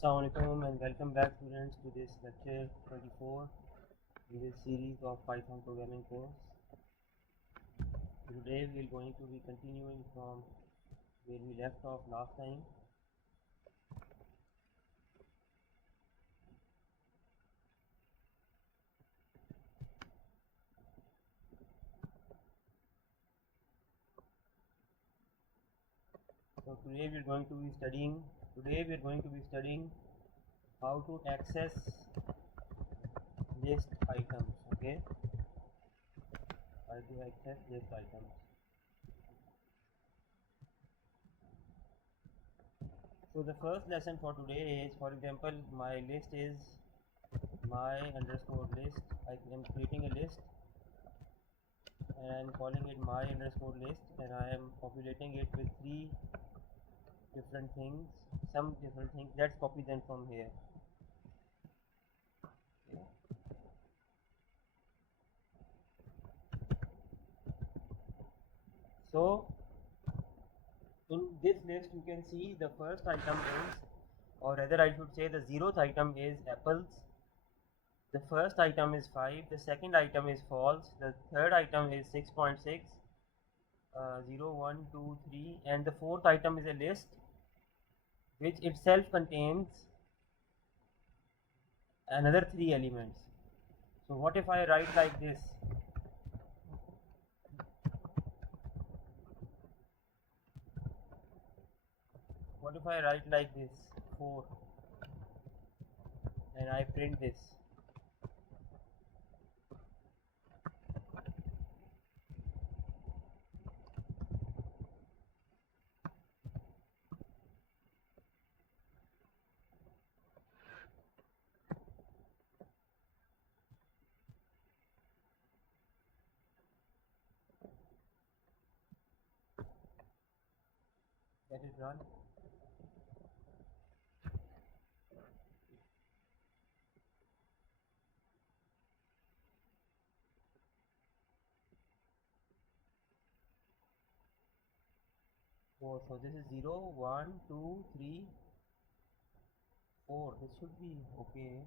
Assalamualaikum and welcome back students to this lecture 24 in this series of Python programming course. Today we are going to be continuing from where we left off last time. So today we are going to be studying how to access list items. Okay, how to access list items. So the first lesson for today is, for example, my list is my underscore list. I am creating a list and I am calling it my underscore list, and I am populating it with some different things. Let's copy them from here. Okay. So in this list you can see the first item is, or rather I should say the 0th item is apples, the first item is 5, the second item is false, the third item is 6.6, 0, 1, 2, 3, and the fourth item is a list which itself contains another 3 elements. So what if I write like this? What if I write like this, 4, and I print this? Let it run. Oh, so this is 0, 1, 2, 3, 4. This should be okay.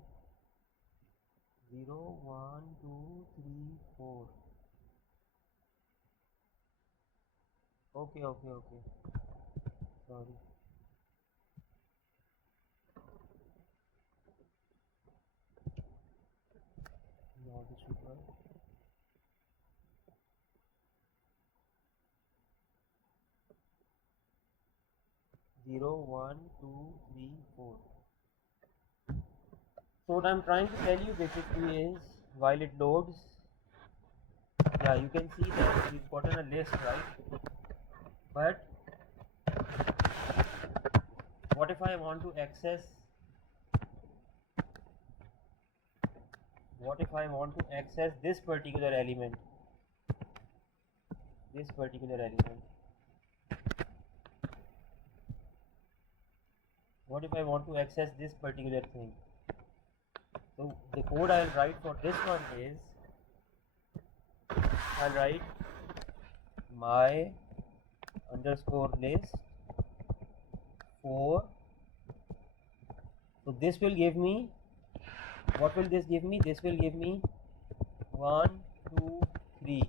0, 1, 2, 3, 4. Okay. Sorry. Now this should work. 0, 1, 2, 3, 4. So what I'm trying to tell you basically is, while it loads, yeah, you can see that we've gotten a list, right? But what if I want to access this particular element? What if I want to access this particular thing? So the code I'll write for this one is, I'll write my underscore list 4. So this will give me, what will this give me? This will give me 1, 2, 3.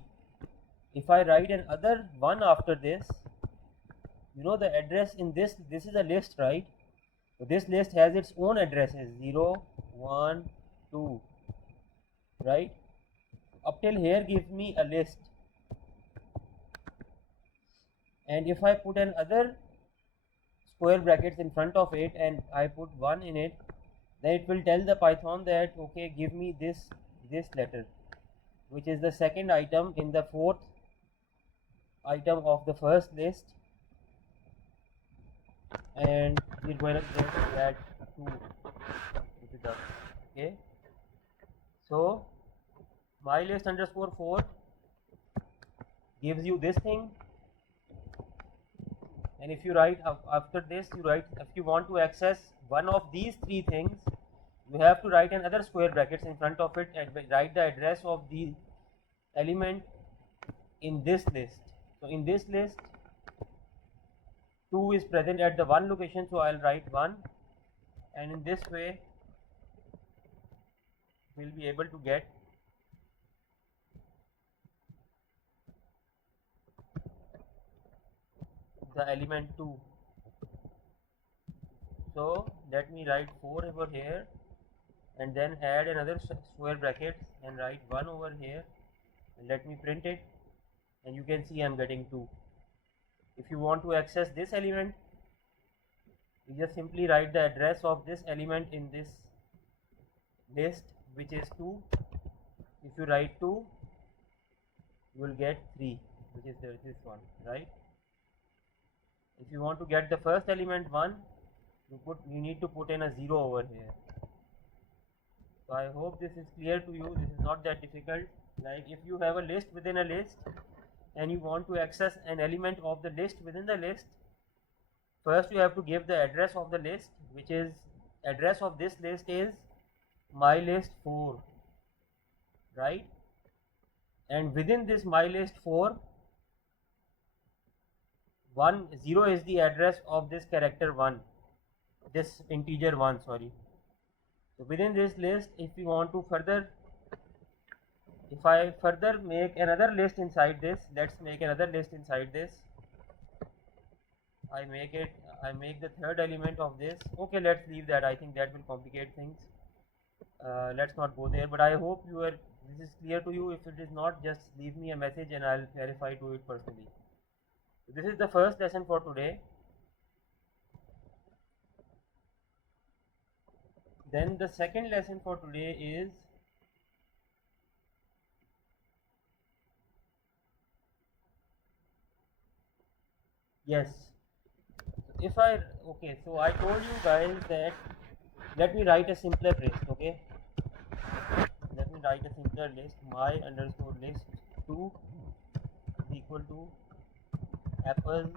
If I write another 1 after this, you know the address in this is a list, right? So this list has its own addresses, 0, 1, 2, right? Up till here gives me a list, and if I put another square brackets in front of it and I put 1 in it, then it will tell the Python that, okay, give me this letter, which is the second item in the fourth item of the first list, and we're going to get that 2. Okay, so my list underscore 4 gives you this thing, and if you write after this, you write, if you want to access one of these 3 things, you have to write another square brackets in front of it and write the address of the element in this list. So in this list 2 is present at the 1 location, so I'll write 1, and in this way we'll be able to get the element 2. So let me write 4 over here and then add another square brackets and write 1 over here and let me print it, and you can see I'm getting 2. If you want to access this element, you just simply write the address of this element in this list, which is 2. If you write 2, you will get 3, which is this one, right? If you want to get the first element 1, you need to put in a 0 over here. So I hope this is clear to you. This is not that difficult. Like if you have a list within a list and you want to access an element of the list within the list, first you have to give the address of the list, which is address of this list is mylist4, right? And within this mylist4, 0 is the address of this character 1, this integer 1, sorry. So within this list, if we want to further, if I further make another list inside this, let's make another list inside this. I make the third element of this. Okay, let's leave that. I think that will complicate things. Let's not go there, but I hope this is clear to you. If it is not, just leave me a message and I'll clarify to it personally. So this is the first lesson for today. Then the second lesson for today is so I told you guys that let me write a simpler list, okay? Let me write a simpler list. My underscore list 2 is equal to apples,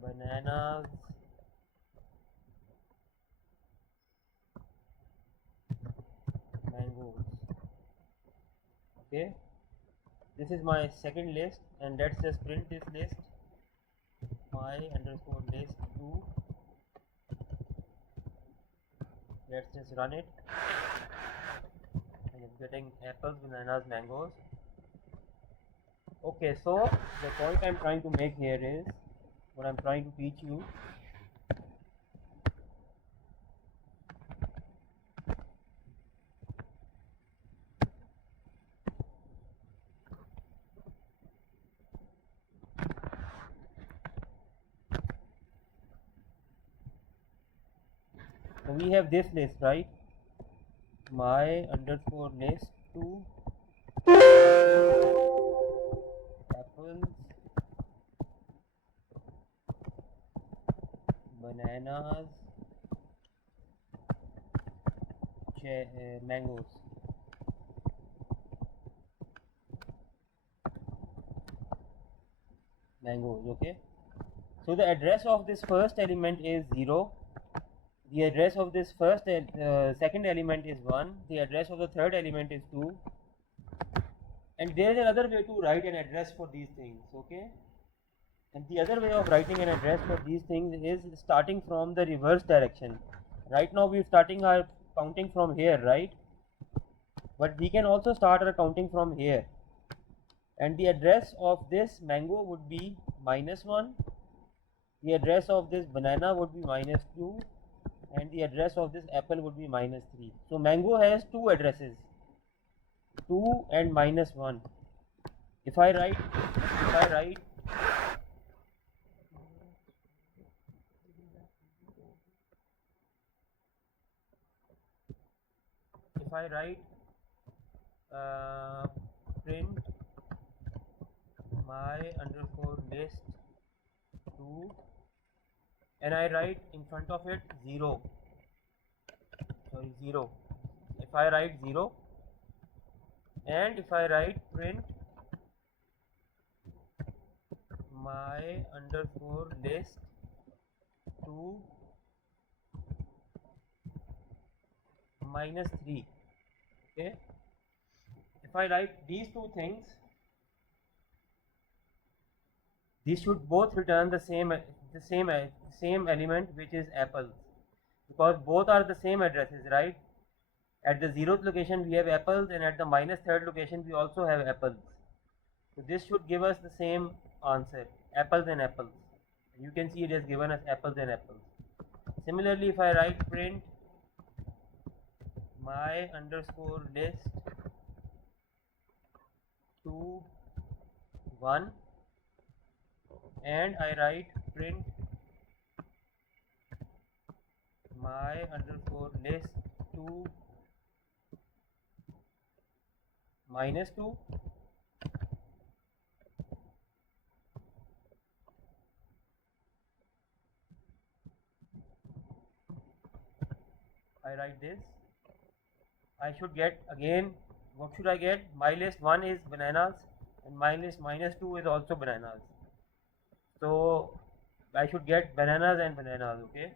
bananas, mangoes. Okay, this is my second list, and let's just print this list. My underscore list 2. Let's just run it, and it's getting apples, bananas, mangoes. Okay, so the point I'm trying to make here is, what I'm trying to teach you, so we have this list, right? My underscore list 2 apples, bananas, mangoes. Okay, so the address of this first element is 0, the address of this second element is 1, the address of the third element is 2, and there is another way to write an address for these things, okay? And the other way of writing an address for these things is starting from the reverse direction. Right now we are starting our counting from here, right? But we can also start our counting from here. And the address of this mango would be -1, the address of this banana would be -2, and the address of this apple would be -3. So mango has two addresses, 2 and -1. If I write print my underscore list 2 and I write in front of it 0, if I write 0, and if I write print my underscore list 2 -3, okay, if I write these two things, these should both return the same element, which is apples, because both are the same addresses, right? At the 0th location we have apples, and at the -3rd location we also have apples. So this should give us the same answer, apples and apples. You can see it has given us apples and apples. Similarly, if I write print my underscore list to 1, and I write print my underscore list to -2, I write this, I should get again, what should I get? My list 1 is bananas, and my list -2 is also bananas. So I should get bananas and bananas, okay?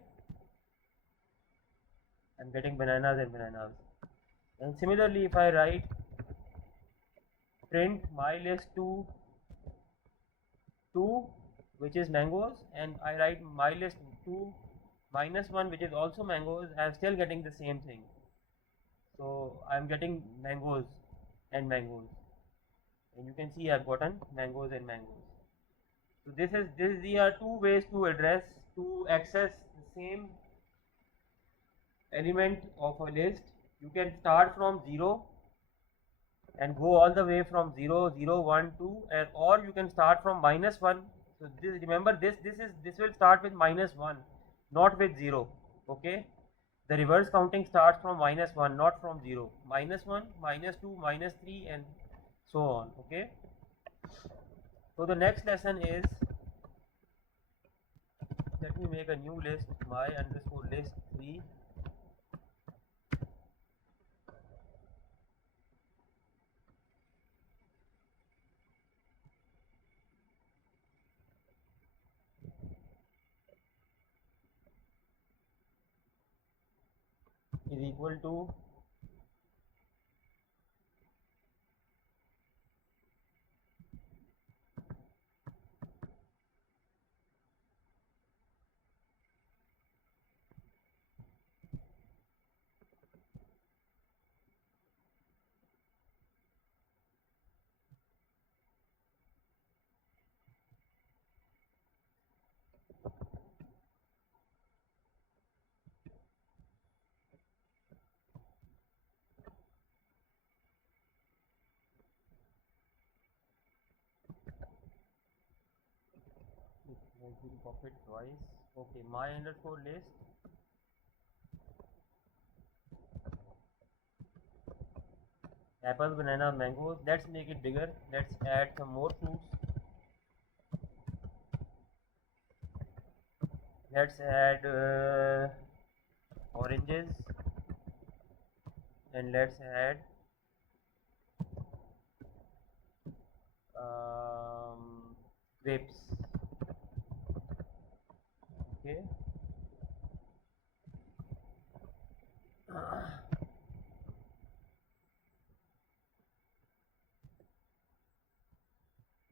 I'm getting bananas and bananas. And similarly, if I write print my list to 2, which is mangoes, and I write my list to -1, which is also mangoes, I'm still getting the same thing. So I'm getting mangoes and mangoes, and you can see I've gotten mangoes and mangoes. So these are two ways to access the same element of a list. You can start from 0 and go all the way from 0, 0, 1, 2, and or you can start from -1. So remember this will start with -1, not with 0. Okay, the reverse counting starts from -1, not from 0. -1, -2, -3, and so on. Okay, so the next lesson is, let me make a new list, my underscore list 3. Is equal to has been copied twice. Okay, my underscore list apples, banana, mangoes. Let's make it bigger. Let's add some more fruits. Let's add oranges, and let's add grapes. Okay.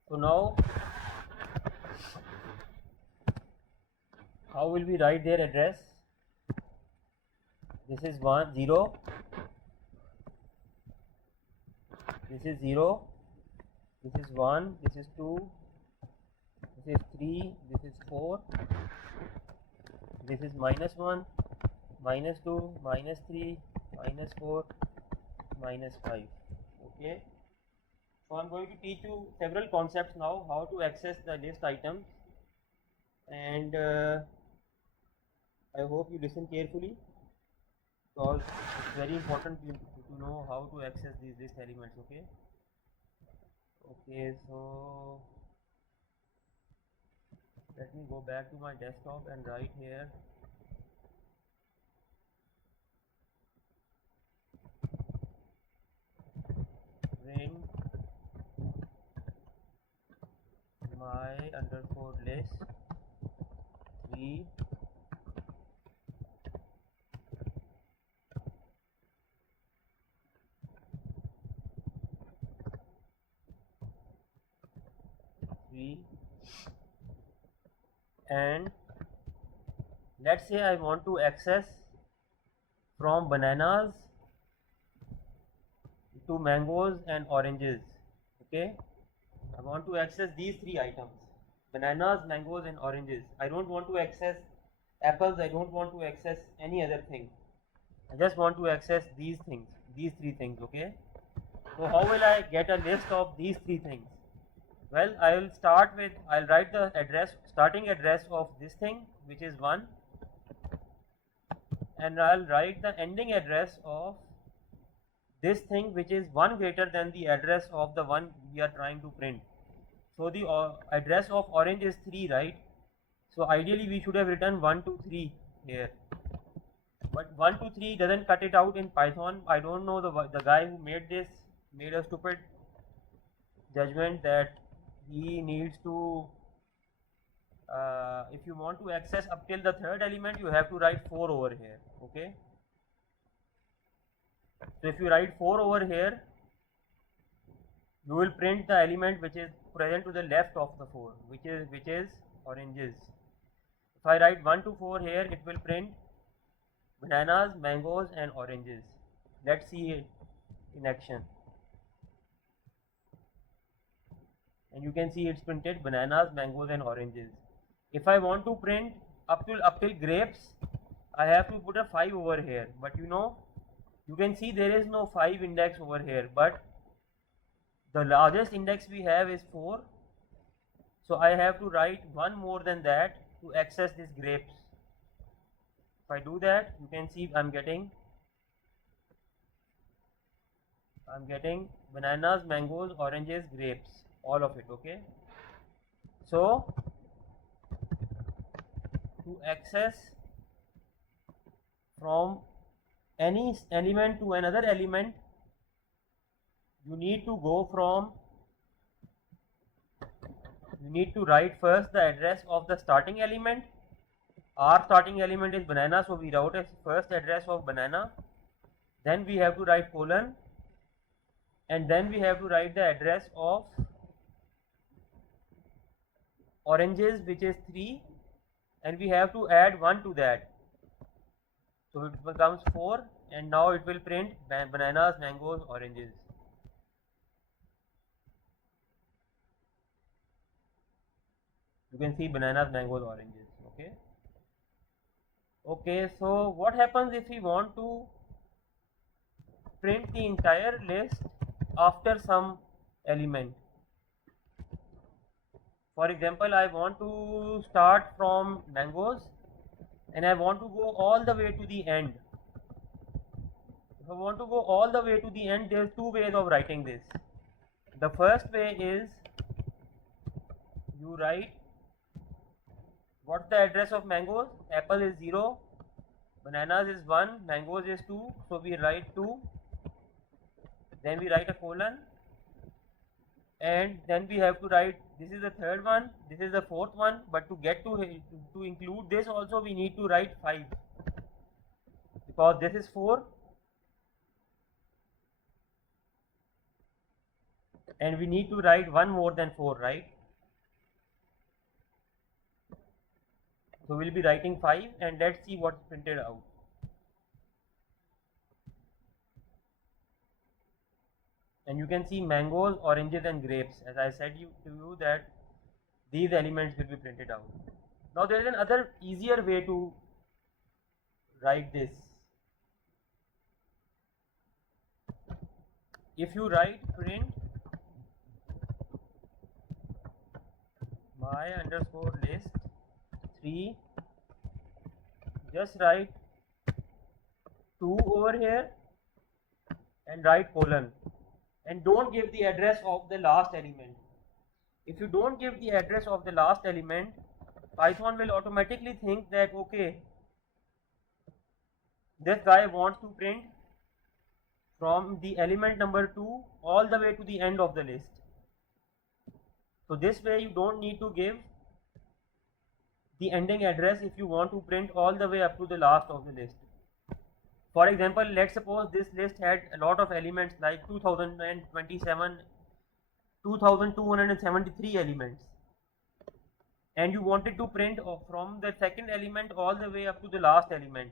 So now, how will we write their address? This is 1, 0. This is 0. This is 1. This is 2. This is 3. This is 4. This is -1, -2, -3, -4, -5. Okay. So I'm going to teach you several concepts now, how to access the list items, and I hope you listen carefully, because it's very important to know how to access these list elements. Okay. Okay, so let me go back to my desktop and write here print my underscore list 3 3 and let's say I want to access from bananas to mangoes and oranges. Okay, I want to access these three items: bananas, mangoes and oranges. I don't want to access apples, I don't want to access any other thing. I just want to access these things, these three things. Okay, so how will I get a list of these three things? Well, I will start with, I'll write the address, starting address of this thing, which is 1, and I'll write the ending address of this thing, which is 1 greater than the address of the one we are trying to print. So the address of orange is 3, right? So ideally we should have written 1 to 3 here, but 1 to 3 doesn't cut it out in Python. I don't know, the guy who made this made a stupid judgment that he needs to, if you want to access up till the third element, you have to write 4 over here. Okay, so if you write 4 over here, you will print the element which is present to the left of the 4, which is oranges. If I write 1 to 4 here, it will print bananas, mangoes and oranges. Let's see it in action. And you can see it's printed bananas, mangoes and oranges. If I want to print up till grapes, I have to put a 5 over here, but you can see there is no 5 index over here, but the largest index we have is 4, so I have to write 1 more than that to access this grapes. If I do that, you can see I'm getting bananas, mangoes, oranges, grapes, all of it. Okay, so to access from any element to another element, you need to write first the address of the starting element. Our starting element is banana, so we wrote as first address of banana, then we have to write colon, and then we have to write the address of oranges, which is 3, and we have to add 1 to that, so it becomes 4, and now it will print bananas, mangoes, oranges. You can see bananas, mangoes, oranges. Okay, so what happens if we want to print the entire list after some element? For example, I want to start from mangoes and I want to go all the way to the end. If I want to go all the way to the end, there's 2 ways of writing this. The first way is you write, what's the address of mangoes? Apple is 0, bananas is 1, mangoes is 2, so we write 2, then we write a colon, and then we have to write, this is the third one, this is the fourth one, but to get to include this also, we need to write 5, because this is 4 and we need to write 1 more than 4, right? So we'll be writing 5, and let's see what's printed out. And you can see mangoes, oranges and grapes. As I said to you that these elements will be printed out. Now there is another easier way to write this. If you write print my underscore list 3, just write 2 over here and write colon, and don't give the address of the last element. If you don't give the address of the last element, Python will automatically think that okay, this guy wants to print from the element number 2 all the way to the end of the list. So this way you don't need to give the ending address if you want to print all the way up to the last of the list. For example, let's suppose this list had a lot of elements like 2273 elements, and you wanted to print from the second element all the way up to the last element,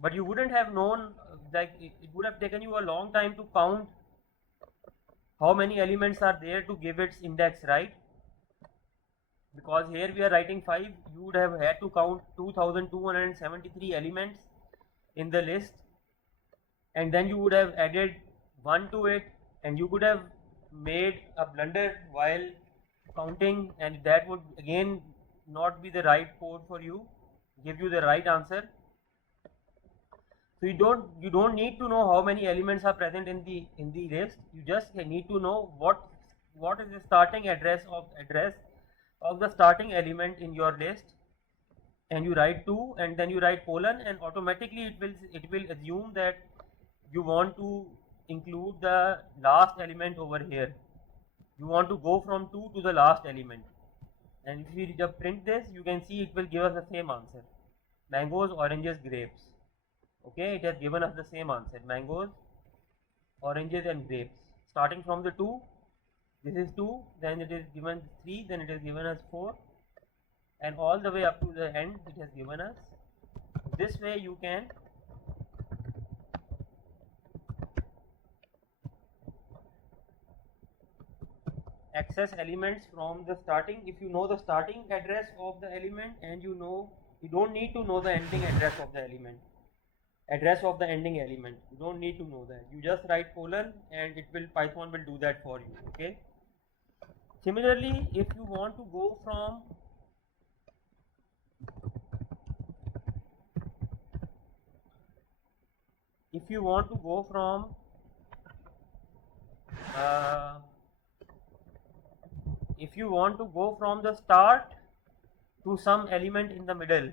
but you wouldn't have known, like it would have taken you a long time to count how many elements are there to give its index, right? Because here we are writing 5, you would have had to count 2273 elements in the list, and then you would have added 1 to it, and you could have made a blunder while counting, and that would again not be the right code for you, give you the right answer. So you don't need to know how many elements are present in the list. You just need to know what is the starting address of the starting element in your list, and you write 2 and then you write colon, and automatically it will assume that you want to include the last element over here. You want to go from 2 to the last element, and if we just print this, you can see it will give us the same answer: mangoes, oranges, grapes. Okay, it has given us the same answer: mangoes, oranges and grapes. Starting from the 2, this is 2, then it is given 3, then it is given us 4, and all the way up to the end it has given us. This way you can access elements from the starting. If you know the starting address of the element, and you don't need to know the ending address of the element, you don't need to know that. You just write colon, and Python will do that for you. Okay, similarly, if you want to go from the start to some element in the middle.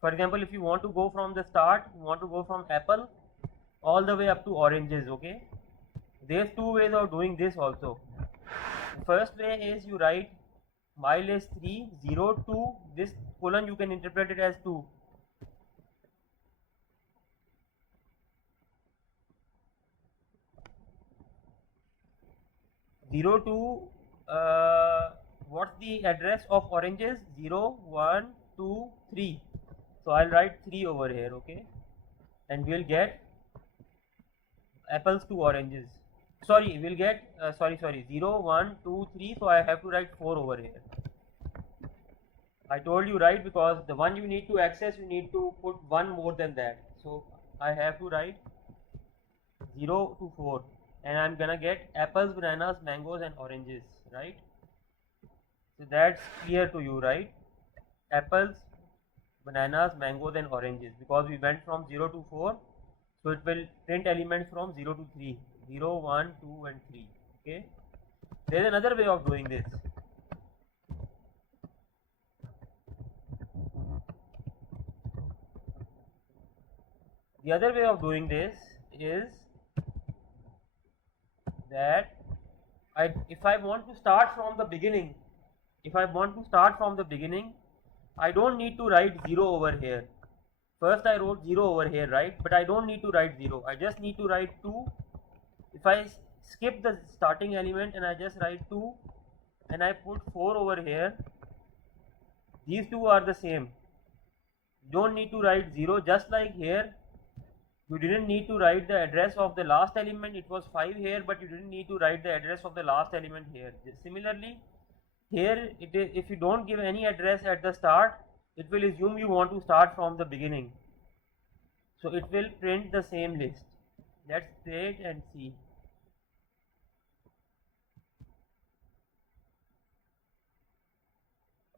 For example, if you want to go from the start, you want to go from apple all the way up to oranges. Okay, there's two ways of doing this also. The first way is you write mile is 3, 0, 2, this colon you can interpret it as 2. What's the address of oranges? 0, 1, 2, 3. So I'll write 3 over here, okay, and we'll get apples to oranges. Sorry, we'll get 0, 1, 2, 3. So I have to write 4 over here. I told you, right, because the one you need to access, you need to put one more than that. So I have to write 0 to 4, and I'm gonna get apples, bananas, mangoes and oranges, right? So that's clear to you, right? Apples, bananas, mangoes and oranges, because we went from 0 to 4, so it will print elements from 0 to 3, 0, 1, 2 and 3. Okay, there is another way of doing this. The other way of doing this is that if I want to start from the beginning, I don't need to write 0 over here. First I wrote 0 over here, right? But I don't need to write 0. I just need to write 2. If I skip the starting element and I just write 2 and I put 4 over here, these two are the same. You don't need to write 0, just like here. You didn't need to write the address of the last element. It was 5 here, but you didn't need to write the address of the last element here. Similarly, here if you don't give any address at the start, it will assume you want to start from the beginning. So it will print the same list. Let's wait and see.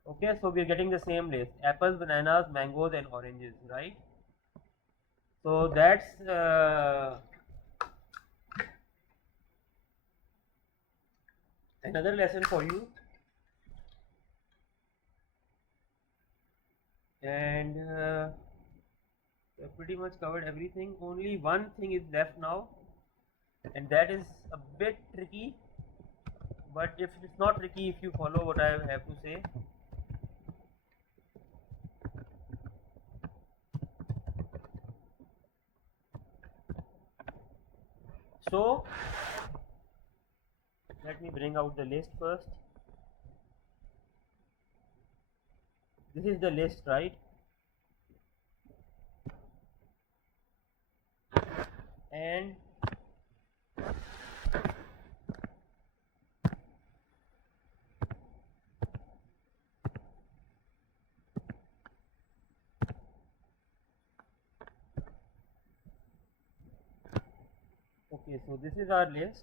Okay, so we are getting the same list: apples, bananas, mangoes and oranges, right? So that's another lesson for you, and we have pretty much covered everything. Only one thing is left now, and that is a bit tricky, but if it's not tricky if you follow what I have to say. So let me bring out the list first. This is the list, right? And okay, so this is our list.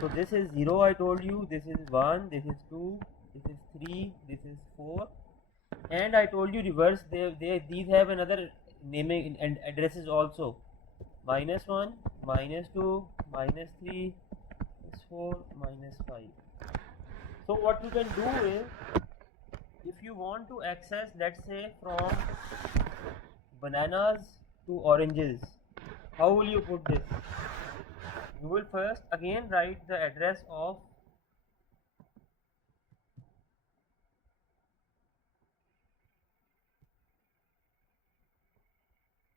So this is 0, I told you, this is 1, this is 2, this is 3, this is 4, and I told you reverse, these have another naming and addresses also. -1, -2, -3, -4, -5. So what you can do is, if you want to access, let's say, from bananas to oranges, how will you put this? You will first again write the address of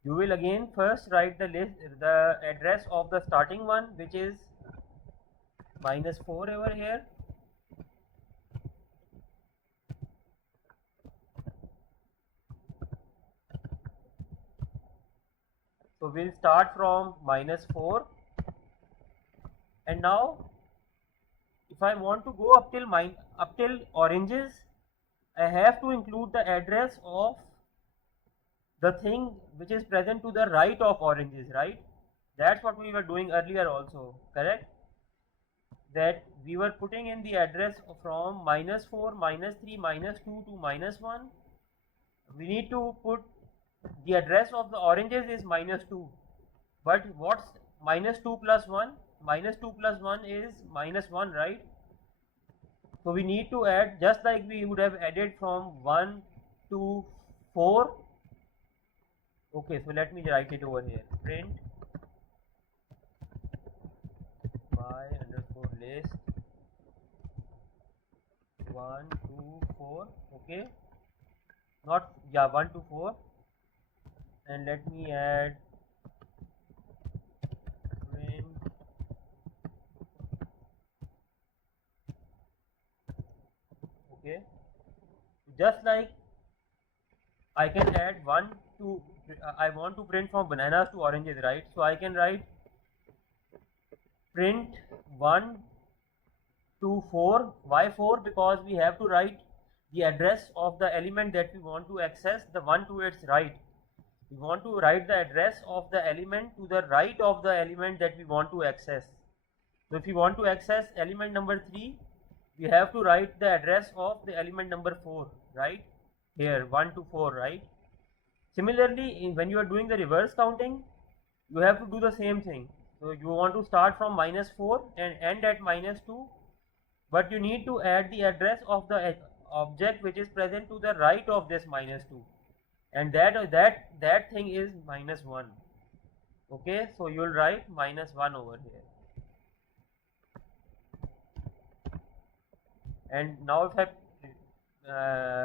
you will again first write the list, the address of the starting one, which is -4 over here. So we'll start from -4, and now if I want to go up till oranges, I have to include the address of the thing which is present to the right of oranges, right? That's what we were doing earlier also, correct? That we were putting in the address from -4, -3, -2 to -1. We need to put the address of the oranges is -2, but what's -2 plus 1? -2 plus 1 is -1, right? So we need to add, just like we would have added from 1 to 4. Okay, so let me write it over here. Print my underscore list 1 to 4. Okay, not, yeah, 1 to 4, and let me add print okay, just like I can add 1 to I want to print from bananas to oranges, right? So I can write print 1 to 4. Why 4? Because we have to write the address of the element that we want to access, the one to its right. We want to write the address of the element to the right of the element that we want to access. So if we want to access element number 3, we have to write the address of the element number 4, right? Here, 1 to 4, right? Similarly, when you are doing the reverse counting, you have to do the same thing. So you want to start from -4 and end at -2, but you need to add the address of the object which is present to the right of this -2, and that thing is -1. Okay, so you will write -1 over here. And now if I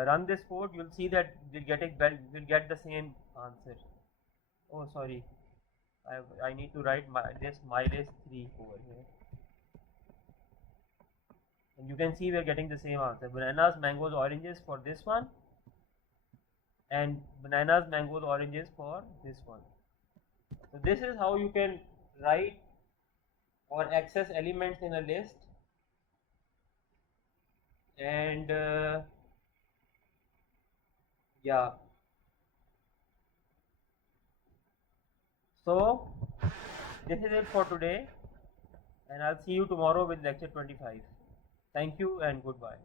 run this code, you'll see that we'll get the same answer. Oh, sorry, I need to write my list 3 over here, and you can see we're getting the same answer: bananas, mangoes, oranges for this one, and bananas, mangoes, oranges for this one. So this is how you can write or access elements in a list. And yeah, so this is it for today, and I'll see you tomorrow with lecture 25. Thank you and goodbye.